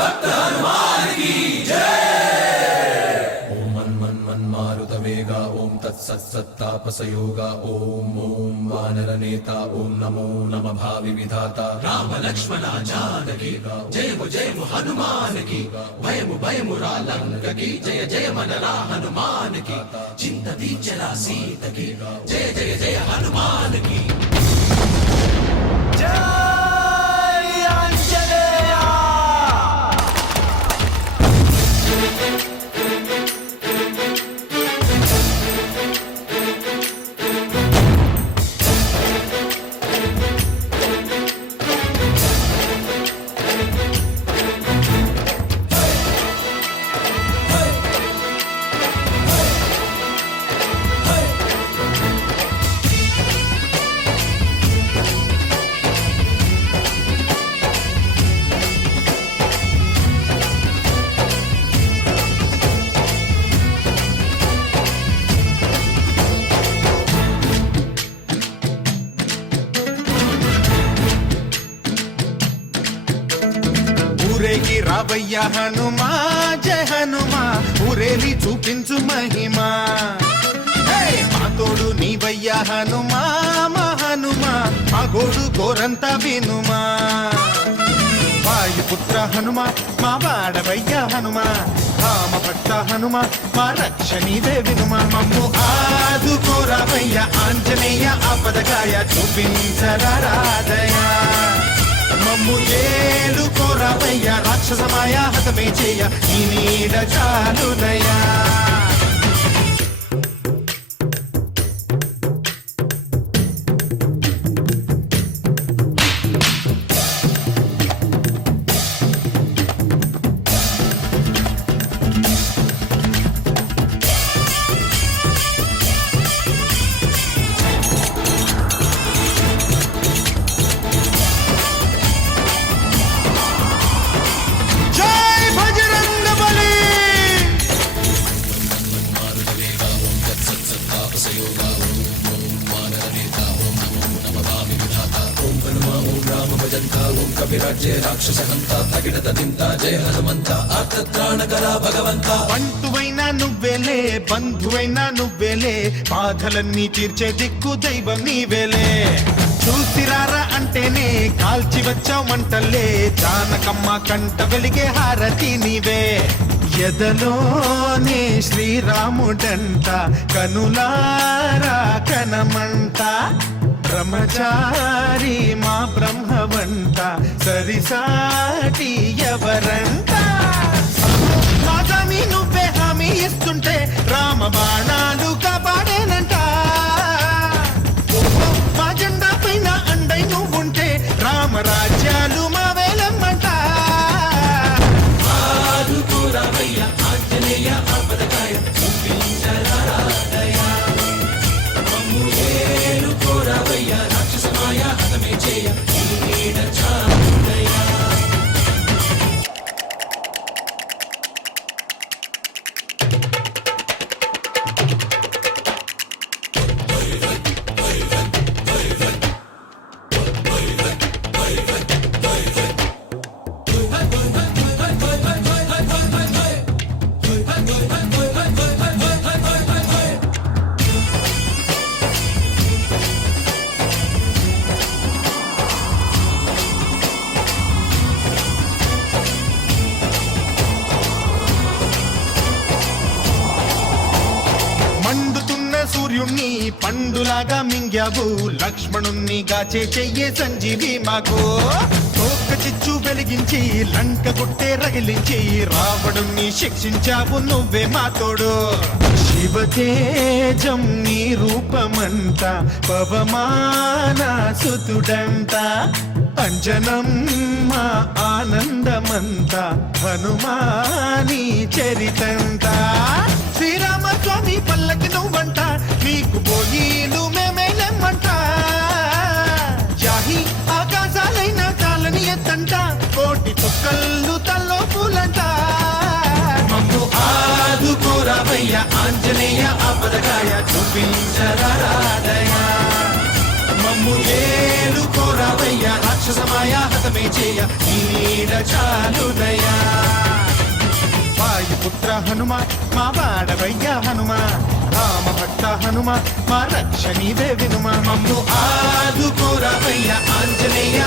भक्त हनुमान की जय। ओम मन मन मन मारुत वेगा ओम तत्सत्तापसयोगा ओम ओम वानर नेता ओम नमो नम भावि विधाता राम लक्ष्मण जानकी जय हनुमान की भयमु रालंक की जय मनरा हनुमान की चिंत दीचरा सीत की जय हनुमान की ఊరేగి రావయ్య హనుమా జయ హనుమా ఊరేలి చూపించు మహిమా మా తోడు నీవయ్య హనుమా మా హనుమా మా గోడు గోరంత వినుమా వాయుపుత్ర హనుమా మా వాడవయ్య హనుమా రామ భక్త హనుమా మా రక్షణీదే వినుమా మమ్ము ఆదుకోరావయ్య ఆంజనేయ ఆపదగాయ చూపించరాదయా మమ్ము ఏలుకోరావయ్య రాక్షసమాయ హతమే చేయ ఈ నీడ చాలునయా కవిరాజ్య రాక్షస హంత తగిడత తింత జయ హనుమంత ఆర్తత్రాణకరా భగవంత బంటువైనా నువ్వేలే బంధువైనా నువ్వేలే బాధలన్నీ తీర్చే దిక్కు దైవం నీవేలే చూసిరారా అంటేనే కాల్చి వచ్చావు మంటలే జానకమ్మ కంట వెలిగే హారతి నీవే ఎదలోనే శ్రీరాముడంట కనులారా కనమంట బ్రహ్మచారి మా బ్రహ్మవంట సరిసాటి ఎవరంట మా స్వామి నువ్వే హామీ ఇస్తుంటే రామ బాణాలు కాపాడేనంట మా జెండా పైన అండై నువ్వుంటే రామరాజ్యాలు మా వేలమ్మంట ఆంజనేయ ఆపదకాయ చూపించరాదయా మమ్ము ఏలుకోరావయ్య రాక్షసమాయ హతమే చేయ ఈ నీడ చాలునయా సూర్యుణ్ణి పండులాగా మింగావు లక్ష్మణుణ్ణి గాచే చెయ్యే సంజీవి మాకు తోక చిచ్చు వెలిగించి లంక గుట్టే రగిలించి రావణుణ్ణి శిక్షించావు నువ్వే మా తోడు శివతేజం నీ రూపమంట పవమాన సుతుడంట అంజనం మా ఆనందమంత హనుమాని చరితంట శ్రీరామస్వామి పల్లకి నువ్వంట నీకు పోయిలు మేమేలెమ్మంట జాహి ఆకాశాలైనా చాలని ఎత్తంట కోటి చుక్కళ్ళు తల్లో పూలంట మమ్ము ఆదుకోరావయ్య ఆంజనేయ ఆపదగాయ చూపించరాదయా మమ్ము ఏలుకోరావయ్య రాక్షసమాయ హతమే చేయ ఈ నీడ చాలునయా హనుమ మా వాడవయ్య హనుమ రామ భక్త హనుమ మా రక్ష నీవే వినుమ మమ్ము ఆదుకోరవయ్య ఆంజనేయ